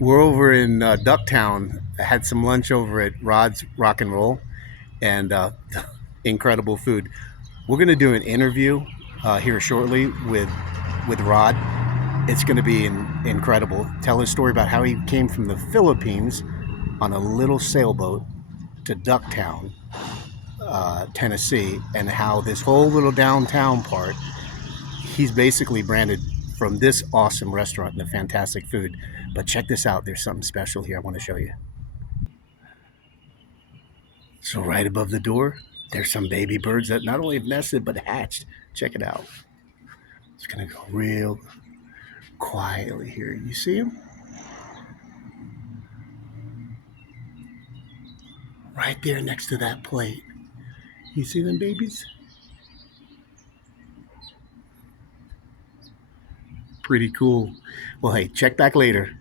We're over in Ducktown. I had some lunch over at Rod's Rock and Roll, and incredible food. We're going to do an interview here shortly with Rod. It's going to be incredible. Tell his story about how he came from the Philippines on a little sailboat to Ducktown, Tennessee, and how this whole little downtown part, he's basically branded from this awesome restaurant and the fantastic food. But check this out. There's something special here I want to show you. So right above the door, there's some baby birds that not only have nested but hatched. Check it out. It's gonna go real quietly here. You see them? Right there next to that plate. You see them babies? Pretty cool. Well, hey, check back later.